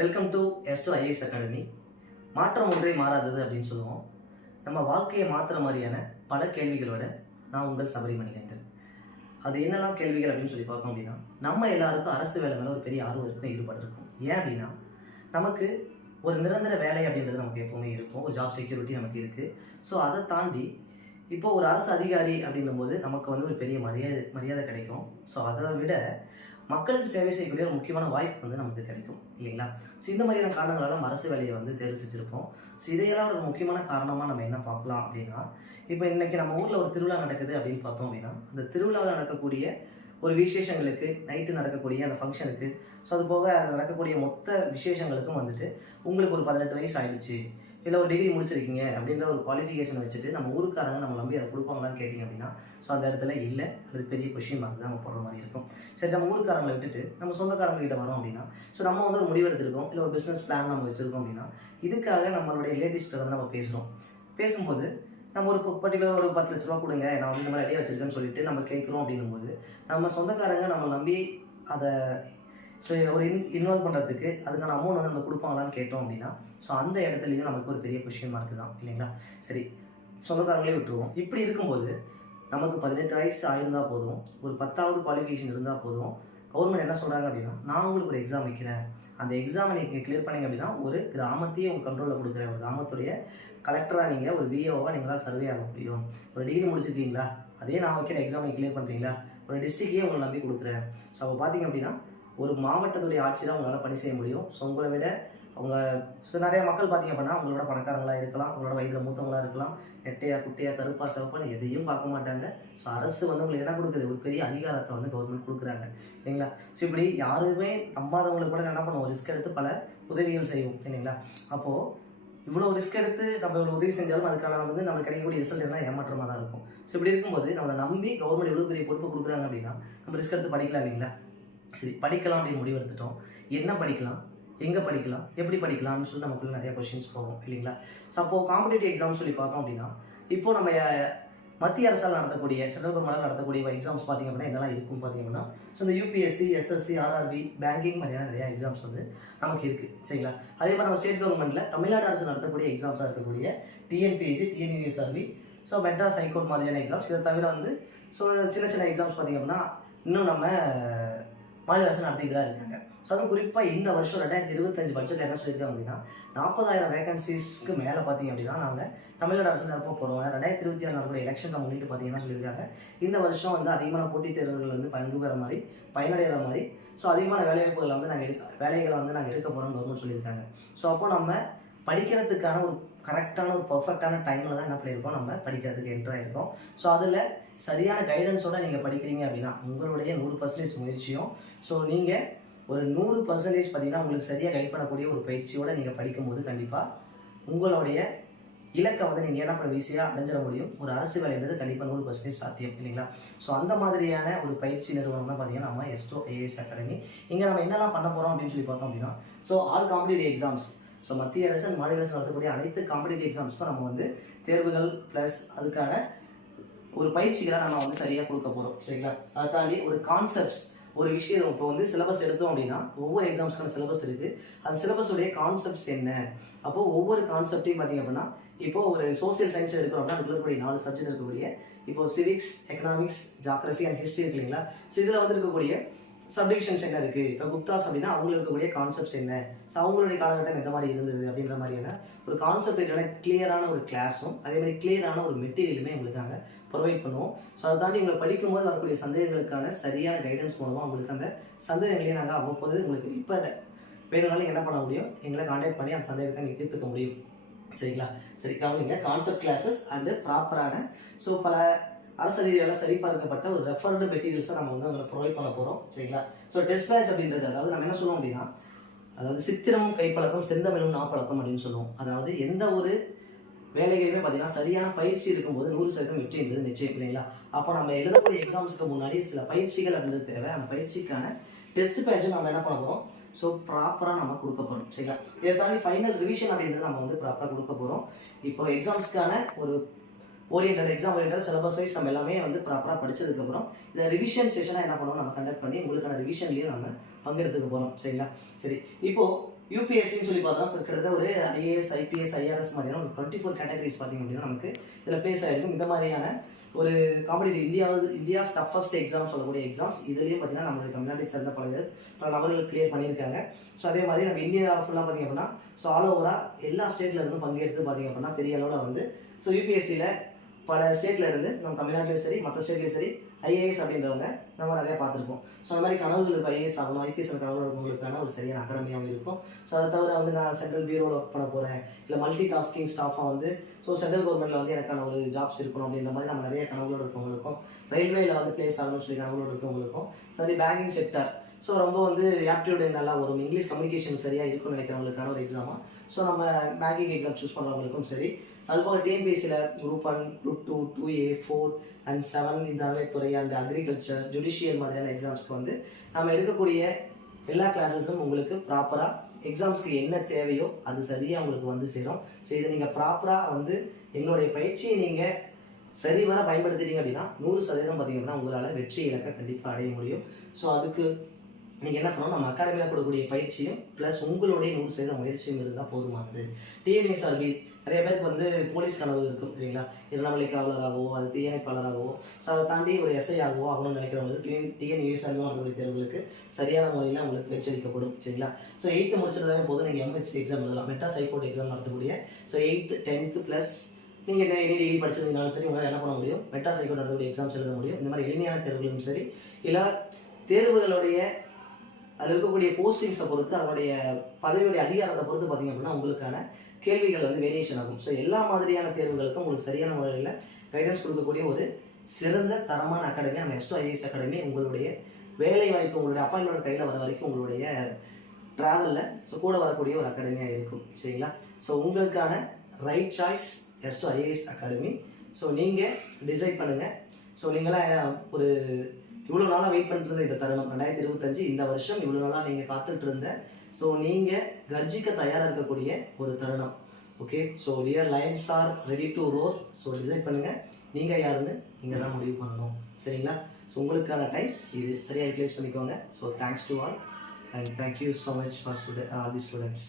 Welcome to S2 IAS academy. மாற்றம் ஒன்றே மாறாதது அப்படின்னு சொல்லுவோம். நம்ம வாழ்க்கையை மாற்றுற மாதிரியான பல கேள்விகளோட நான் உங்கள் சபரி மணிகண்டன். அது என்னெல்லாம் கேள்விகள் அப்படின்னு சொல்லி பார்த்தோம் அப்படின்னா, நம்ம எல்லாருக்கும் அரசு வேலை மேலே ஒரு பெரிய ஆர்வம் இருக்கும், ஈடுபாடு இருக்கும். ஏன் அப்படின்னா, நமக்கு ஒரு நிரந்தர வேலை அப்படின்றது நமக்கு எப்போவுமே இருக்கும், ஒரு ஜாப் செக்யூரிட்டி நமக்கு இருக்குது. ஸோ அதை தாண்டி இப்போ ஒரு அரசு அதிகாரி அப்படின்னும் போது நமக்கு வந்து ஒரு பெரிய மரியாதை கிடைக்கும். ஸோ அதை விட மக்களுக்கு சேவை செய்யக்கூடிய ஒரு முக்கியமான வாய்ப்பு வந்து நமக்கு கிடைக்கும் இல்லைங்களா? ஸோ இந்த மாதிரியான காரணங்களால் நம்ம அரசு வேலையை வந்து தேர்வு செஞ்சுருப்போம். ஸோ இதையெல்லாம் ஒரு முக்கியமான காரணமாக நம்ம என்ன பார்க்கலாம் அப்படின்னா, இப்போ இன்றைக்கி நம்ம ஊரில் ஒரு திருவிழா நடக்குது அப்படின்னு பார்த்தோம் அப்படின்னா, அந்த திருவிழாவில் நடக்கக்கூடிய ஒரு விசேஷங்களுக்கு, நைட்டு நடக்கக்கூடிய அந்த ஃபங்க்ஷனுக்கு, ஸோ அது போக நடக்கக்கூடிய மொத்த விசேஷங்களுக்கும் வந்துட்டு உங்களுக்கு ஒரு 18 வயசு ஆயிடுச்சு, இல்லை ஒரு டிகிரி முடிச்சிருக்கீங்க அப்படின்ற ஒரு குவாலிஃபிகேஷனை வச்சுட்டு நம்ம ஊருக்காரங்க நம்ம நம்பி அதை கொடுப்பாங்களான்னு கேட்டிங்க அப்படின்னா, ஸோ அந்த இடத்துல இல்லை, அது பெரிய கொஷின் மார்க் தான் நம்ம போடுற மாதிரி இருக்கும். சரி, நம்ம ஊருக்காரங்களை விட்டுட்டு நம்ம சொந்தக்காரங்ககிட்ட வரோம் அப்படின்னா, ஸோ நம்ம வந்து ஒரு முடிவெடுத்திருக்கோம், இல்லை ஒரு பிஸ்னஸ் பிளான் நம்ம வச்சுருக்கோம் அப்படின்னா, இதுக்காக நம்மளுடைய ரிலேட்டிவ்ஸ்கிட்ட வந்து நம்ம பேசும்போது நம்ம ஒரு பர்டிகுலர் ஒரு 10 லட்ச ரூபா கொடுங்க, நான் வந்து இந்த மாதிரி ஐடியா வச்சுருக்கேன்னு சொல்லிட்டு நம்ம கேட்குறோம் அப்படிங்கும்போது, நம்ம சொந்தக்காரங்க நம்ம நம்பி அதை ஸோ ஒரு இன்வால்வ் பண்ணுறதுக்கு அதுக்கான அமௌண்ட் வந்து நம்ம கொடுப்பாங்களான்னு கேட்டோம் அப்படின்னா, ஸோ அந்த இடத்துலையும் நமக்கு ஒரு பெரிய கொஷின் மார்க் தான் இல்லைங்களா? சரி, சொந்தக்காரங்களே விட்டுருவோம். இப்படி இருக்கும்போது நமக்கு 18 வயசு ஆயிருந்தால் போதும், ஒரு 10வது குவாலிஃபிகேஷன் இருந்தால் போதும். கவர்மெண்ட் என்ன சொல்கிறாங்க அப்படின்னா, நான் உங்களுக்கு ஒரு எக்ஸாம் வைக்கிறேன், அந்த எக்ஸாமை நீங்கள் கிளியர் பண்ணிங்க அப்படின்னா ஒரு கிராமத்தையே உங்கள் கண்ட்ரோலில் கொடுக்குறேன், ஒரு கிராமத்துடைய கலெக்டராக நீங்கள், ஒரு விஏஓவாக நீங்களால் சர்வே ஆக முடியும். ஒரு டிகிரி முடிச்சிருக்கீங்களா, அதே நான் வைக்கிற எக்ஸாமை கிளியர் பண்ணுறீங்களா, ஒரு டிஸ்ட்ரிக்டே உங்களை நம்பி கொடுக்குறேன். ஸோ அப்போ பார்த்தீங்க அப்படின்னா ஒரு மாவட்டத்துடைய ஆட்சியில் உங்களால் பணி செய்ய முடியும். ஸோ உங்களை விட அவங்க நிறைய மக்கள் பார்த்தீங்க அப்படின்னா உங்களோட பணக்காரங்களாக இருக்கலாம், உங்களோட வயதில் மூத்தவங்களாக இருக்கலாம், நெட்டையா குட்டையா கருப்பா சிவப்பான்னு எதையும் பார்க்க மாட்டாங்க. ஸோ அரசு வந்து உங்களுக்கு என்ன கொடுக்குது, ஒரு பெரிய அதிகாரத்தை வந்து கவர்மெண்ட் கொடுக்குறாங்க இல்லைங்களா? ஸோ இப்படி யாருமே நம்பாதவங்களுக்கு கூட என்ன பண்ணுவோம், ரிஸ்க் எடுத்து பல உதவிகள் செய்வோம் இல்லைங்களா? அப்போது இவ்வளோ ரிஸ்க் எடுத்து நம்ம இவ்வளோ உதவி செஞ்சாலும் அதுக்கான வந்து நம்மளுக்கு கிடைக்கக்கூடிய ரிசல்ட் என்ன ஏமாற்றமாக தான் இருக்கும். ஸோ இப்படி இருக்கும்போது நம்மளை நம்பி கவர்மெண்ட் எவ்வளோ பெரிய பொறுப்பு கொடுக்குறாங்க அப்படின்னா, நம்ம ரிஸ்க் எடுத்து படிக்கலாம் இல்லைங்களா? சரி, படிக்கலாம் அப்படின்னு முடிவு எடுத்துட்டோம். என்ன படிக்கலாம், எங்கே படிக்கலாம், எப்படி படிக்கலாம்னு சொல்லி நமக்குள்ள நிறையா கொஷின்ஸ் போகும் இல்லைங்களா? ஸோ அப்போது காம்படிட்டிவ் எக்ஸாம் சொல்லி பார்த்தோம் அப்படின்னா, இப்போது நம்ம மத்திய அரசால் நடத்தக்கூடிய, சென்ட்ரல் கவர்மெண்டால் நடத்தக்கூடிய எக்ஸாம்ஸ் பார்த்திங்க அப்படின்னா என்னெல்லாம் இருக்கும் பார்த்திங்க அப்படின்னா, ஸோ இந்த யூபிஎஸ்சி, எஸ்எஸ்சி, ஆர்ஆர்பி, பேங்கிங் மாதிரியான நிறையா எக்ஸாம்ஸ் வந்து நமக்கு இருக்குது சரிங்களா? அதே மாதிரி நம்ம ஸ்டேட் கவர்மெண்ட்டில் தமிழ்நாடு அரசு நடத்தக்கூடிய எக்ஸாம்ஸாக இருக்கக்கூடிய TNPSC, TNUSRB, so Madras high court மாதிரியான எக்ஸாம்ஸ். இதை தவிர வந்து ஸோ சின்ன எக்ஸாம்ஸ் பார்த்திங்க அப்படின்னா இன்னும் நம்ம மாநில அரசு நடத்திட்டு தான் இருக்காங்க. ஸோ அதுவும் குறிப்பாக இந்த வருஷம் 2025 பட்ஜெட்டில் என்ன சொல்லியிருக்காங்க அப்படின்னா, 40,000 வேகன்சிஸ்க்கு மேலே பார்த்தீங்க அப்படின்னா நாங்கள் தமிழ்நாடு அரசு நிரப்ப போகிறோம். 2026 நடக்கூடிய எலெக்ஷன் நம்ம முன்னிட்டு பார்த்தீங்கன்னா சொல்லியிருக்காங்க, இந்த வருஷம் வந்து அதிகமான போட்டித் தேர்வுகள் வந்து பங்கு பெற மாதிரி, பயனடைகிற மாதிரி, ஸோ அதிகமான வேலைவாய்ப்புகளை வந்து வேலைகளை வந்து நாங்கள் எடுக்க போகிறோம்னு கவர்மெண்ட் சொல்லியிருக்காங்க. ஸோ அப்போ நம்ம படிக்கிறதுக்கான ஒரு கரெக்டான ஒரு பர்ஃபெக்டான டைமில் தான் என்ன பண்ணியிருக்கோம், நம்ம படிக்கிறதுக்கு என்ட்ரு ஆகிருக்கோம். ஸோ அதில் சரியான கைடன்ஸோடு நீங்கள் படிக்கிறீங்க அப்படின்னா உங்களுடைய 100% முயற்சியும், ஸோ நீங்கள் ஒரு 100% பார்த்தீங்கன்னா உங்களுக்கு சரியாக கைட் பண்ணக்கூடிய ஒரு பயிற்சியோடு நீங்கள் படிக்கும்போது கண்டிப்பாக உங்களுடைய இலக்கை வந்து நீங்கள் என்ன பண்ண ஈஸியாக அடைஞ்சிட முடியும். ஒரு அரசு வேலைன்றது கண்டிப்பாக 100% சாத்தியம் இல்லைங்களா? ஸோ அந்த மாதிரியான ஒரு பயிற்சி நிறுவனம் தான் பார்த்தீங்கன்னா நம்ம S2 IAS அகாடமி. இங்கே நம்ம என்னெல்லாம் பண்ண போகிறோம் அப்படின்னு சொல்லி பார்த்தோம் அப்படின்னா, so all competitive exams, so மத்திய அரசு மாநில அரசு நடத்தக்கூடிய அனைத்து காம்படிட்டிவ் எக்ஸாம்ஸ்க்கும் நம்ம வந்து தேர்வுகள் ப்ளஸ் அதுக்கான ஒரு பயிற்சிகளை நம்ம வந்து சரியாக கொடுக்க போகிறோம் சரிங்களா? அதை தாண்டி ஒரு கான்செப்ட்ஸ், ஒரு விஷயம் இப்போ வந்து சிலபஸ் எடுத்தோம் அப்படின்னா ஒவ்வொரு எக்ஸாம்ஸ்க்கான சிலபஸ் இருக்குது. அந்த சிலபஸுடைய கான்செப்ட்ஸ் என்ன, அப்போது ஒவ்வொரு கான்செப்டையும் பார்த்திங்க அப்படின்னா, இப்போது ஒரு சோசியல் சயின்ஸ் எடுக்கிறோம் அப்படின்னா அதுக்குள்ள இருக்கக்கூடிய 4 சப்ஜெக்ட் இருக்கக்கூடிய இப்போது civics, economics, geography and history இருக்கு இல்லைங்களா? ஸோ இதில் வந்து இருக்கக்கூடிய சப்டிவிஷன்ஸ் என்ன இருக்குது, இப்போ குப்தாஸ் அப்படின்னா அவங்களுக்கு இருக்கக்கூடிய கான்செப்ட்ஸ் என்ன, ஸோ அவங்களுடைய காலகட்டம் எந்த மாதிரி இருந்தது அப்படின்ற மாதிரியான ஒரு கான்செப்ட் என்னோட கிளியரான ஒரு கிளாஸும் அதே மாதிரி கிளியரான ஒரு மெட்டீரியலுமே உங்களுக்கு நாங்கள் ப்ரொவைட் பண்ணுவோம். ஸோ அதை தாண்டி உங்களை படிக்கும்போது வரக்கூடிய சந்தேகங்களுக்கான சரியான கைடன்ஸ் மூலமாக உங்களுக்கு அந்த சந்தேகங்களையும் நாங்கள் அவ்வப்போது உங்களுக்கு இப்போ வேணும்னாலும் என்ன பண்ண முடியும், எங்களை கான்டாக்ட் பண்ணி அந்த சந்தேகத்தை நீங்கள் தீர்த்துக்க முடியும் சரிங்களா? சரி, கவனிங்க, கான்செப்ட் கிளாஸஸ் அண்டு ப்ராப்பரான ஸோ பல அரசு அதிகாரிகளால் சரிபார்க்கப்பட்ட ஒரு ரெஃபர்டு மெட்டீரியல்ஸை நம்ம வந்து அதில் ப்ரொவைட் பண்ண போகிறோம் சரிங்களா? ஸோ டெஸ்ட் பேட்ச் அப்படின்றது, அதாவது நம்ம என்ன சொல்லுவோம் அப்படின்னா, அதாவது சித்திரமும் கைப்பழக்கம் செந்தமிழும் நாப்பழக்கம் அப்படின்னு சொல்லுவோம். அதாவது எந்த ஒரு வேலைகளையுமே பார்த்தீங்கன்னா சரியான பயிற்சி இருக்கும்போது 100% வெற்றி என்பது நிச்சயம் இல்லைங்களா? அப்போ நம்ம எழுதக்கூடிய எக்ஸாம்ஸ்க்கு முன்னாடி சில பயிற்சிகள் அப்படின்றது தேவை. அந்த பயிற்சிக்கான டெஸ்ட் பேட்சும் நம்ம என்ன பண்ண போகிறோம், ஸோ ப்ராப்பராக நம்ம கொடுக்க போகிறோம் சரிங்களா? இதை தாண்டி ஃபைனல் ரிவிஷன் அப்படின்றது நம்ம வந்து ப்ராப்பராக கொடுக்க போகிறோம். இப்போ எக்ஸாம்ஸ்க்கான ஒரு எக்ஸாம் ஓரியன்ட் சிலபஸ் வைஸ் நம்ம எல்லாமே வந்து ப்ராப்பராக படிச்சதுக்கப்புறம் இதை ரிவிஷன் செஷனாக என்ன பண்ணுவோம் நம்ம கண்டக்ட் பண்ணி உங்களுக்கான ரிவிஷன்லையும் நம்ம பங்கெடுத்துக்க போகிறோம். சரிங்களா? சரி, இப்போது யூபிஎஸ்சின்னு சொல்லி பார்த்தோம்னா கிட்டத்தட்ட ஒரு ஐஏஎஸ், ஐபிஎஸ், ஐஆர்எஸ் மாதிரியான ஒரு 24 கேட்டகரிஸ் பார்த்தீங்க அப்படின்னா நமக்கு இதில் ப்ளேஸ் ஆகிருக்கும். இந்த மாதிரியான ஒரு காம்படிட்டிவ் இந்தியாஸ் டஃபஸ்ட் எக்ஸாம் சொல்லக்கூடிய எக்ஸாம்ஸ் இதுலேயும் பார்த்தீங்கன்னா நம்மளுடைய தமிழ்நாட்டை சேர்ந்த பல நபர்கள் கிளியர் பண்ணியிருக்காங்க. ஸோ அதே மாதிரி நம்ம இந்தியா ஃபுல்லாக பார்த்திங்க அப்படின்னா ஸோ ஆல் ஓவராக எல்லா ஸ்டேட்டில் இருந்தும் பங்கேற்று பார்த்திங்க அப்படின்னா பெரிய அளவில் வந்து ஸோ யூபிஎஸ்சியில் பல ஸ்டேட்டில் இருந்து நம்ம தமிழ்நாட்டிலையும் சரி மற்ற ஸ்டேட்லேயும் சரி ஐஏஎஸ் அப்படின்றவங்க நம்ம நிறையா பார்த்துருப்போம். ஸோ அந்த மாதிரி கனவுகள் இருக்கும், ஐஏஎஸ் ஆகணும், ஐபிஎஸ் கனவுகள் இருக்கவங்களுக்கான ஒரு சரியான அகாடமியாகவும் இருக்கும். ஸோ அதை தவிர வந்து நான் சென்ட்ரல் பியூரோவில் ஒர்க் பண்ண போகிறேன், இல்லை மல்டி டாஸ்கிங் ஸ்டாஃபாக வந்து ஸோ சென்ட்ரல் கவர்மெண்ட்டில் வந்து எனக்கான ஒரு ஜாப்ஸ் இருக்கணும் அப்படின்ற மாதிரி நம்ம நிறைய கனவுகளோடு இருக்கவங்களுக்கும், ரயில்வேயில் வந்து பிளேஸ் ஆகணும்னு சொல்லி கனவுகளோடு இருக்கவங்களுக்கும், சரி பேங்கிங் செக்டர் ஸோ ரொம்ப வந்து ஆப்டிடியூட் நல்லா வரும், இங்கிலீஷ் கம்யூனிகேஷன் சரியாக இருக்கும்னு நினைக்கிறவங்களுக்கான ஒரு எக்ஸாமாக ஸோ நம்ம பேங்கிங் எக்ஸாம் சூஸ் பண்ணுறவங்களுக்கும் சரி, அதுபோக டிஎன்பிஎஸ்சியில் குரூப் 1, குரூப் 2, 2A, 4 and 7 இந்த அறநிலைத்துறை அண்ட் அக்ரிகல்ச்சர், ஜுடிஷியல் மாதிரியான எக்ஸாம்ஸ்க்கு வந்து நம்ம எடுக்கக்கூடிய எல்லா கிளாஸஸும் உங்களுக்கு ப்ராப்பராக எக்ஸாம்ஸ்க்கு என்ன தேவையோ அது சரியாக உங்களுக்கு வந்து சேரும். ஸோ இதை நீங்கள் ப்ராப்பராக வந்து எங்களுடைய பயிற்சியை நீங்கள் சரிவர பயன்படுத்திட்டீங்க அப்படின்னா 100% பார்த்தீங்கன்னா உங்களால் வெற்றி இலக்கை கண்டிப்பாக அடைய முடியும். ஸோ அதுக்கு நீங்கள் என்ன பண்ணணும், நம்ம அகாடமியில் கொடுக்கக்கூடிய பயிற்சியும் ப்ளஸ் உங்களுடைய 100% முயற்சியும் இருந்தால் போதுமானது. டிஎன்எஸ்ஆர்பி நிறைய பேருக்கு வந்து போலீஸ் கனவு இருக்கும் இல்லைங்களா, இளநிலை காவலராகவோ அது தீயணைப்பாளராகவோ ஸோ அதை தாண்டி ஒரு எஸ்ஐ ஆகவோ ஆகணும்னு நினைக்கிறவங்களுக்கு டிஎன்யூஎஸ்ஆர்பி நடக்கக்கூடிய தேர்வுகளுக்கு சரியான முறையில் உங்களுக்கு பயிற்சி அளிக்கப்படும். சரிங்களா? ஸோ 8th முடிச்சிருந்தாவே போதும், நீங்கள் எம்ஹெச்சி எக்ஸாம் எழுதலாம். மெட்ராஸ் ஹைகோர்ட் எக்ஸாம் நடத்தக்கூடிய ஸோ 8th 10th ப்ளஸ் நீங்கள் என்ன எனி டிகிரி படிச்சிருந்தாலும் சரி உங்களால் என்ன பண்ண முடியும், மெட்ராஸ் ஹைகோர்ட் நடத்தக்கூடிய எக்ஸாம்ஸ் எழுத முடியும். இந்த மாதிரி எளிமையான தேர்வுகளும் சரி, இல்லை தேர்வுகளுடைய அதில் இருக்கக்கூடிய போஸ்டிங்ஸை பொறுத்து அதனுடைய பதவியுடைய அதிகாரத்தை பொறுத்து பார்த்திங்க அப்படின்னா உங்களுக்கான கேள்விகள் வந்து வேரியேஷன் ஆகும். ஸோ எல்லா மாதிரியான தேர்வுகளுக்கும் உங்களுக்கு சரியான முறையில் கைடன்ஸ் கொடுக்கக்கூடிய ஒரு சிறந்த தரமான அகாடமி நம்ம S2 IAS அகாடமி. உங்களுடைய வேலை வாய்ப்பு உங்களுடைய அப்பாயின்மெண்ட் கையில் வர வரைக்கும் உங்களுடைய ட்ராவலில் ஸோ கூட வரக்கூடிய ஒரு அகாடமியாக இருக்கும். சரிங்களா? ஸோ உங்களுக்கான right choice S2 IAS academy. So நீங்கள் டிசைட் பண்ணுங்கள். ஸோ நீங்களாம் ஒரு இவ்வளோ நாளாக வெயிட் பண்ணிட்டு இருந்த இந்த தருணம் 2025 இந்த வருஷம் இவ்வளோ நாளாக நீங்கள் காத்துட்டு இருந்த ஸோ நீங்கள் கர்ஜிக்க தயாராக இருக்கக்கூடிய ஒரு தருணம். Okay, so dear Lions are ready to roar. So decide பண்ணுங்கள், நீங்கள் யாருன்னு நீங்கள் தான் முடிவு பண்ணணும். சரிங்களா? ஸோ உங்களுக்கான டைம் இது சரியாக யூட்டிலைஸ் பண்ணிக்கோங்க. So thanks to all and thank you so much for all the students.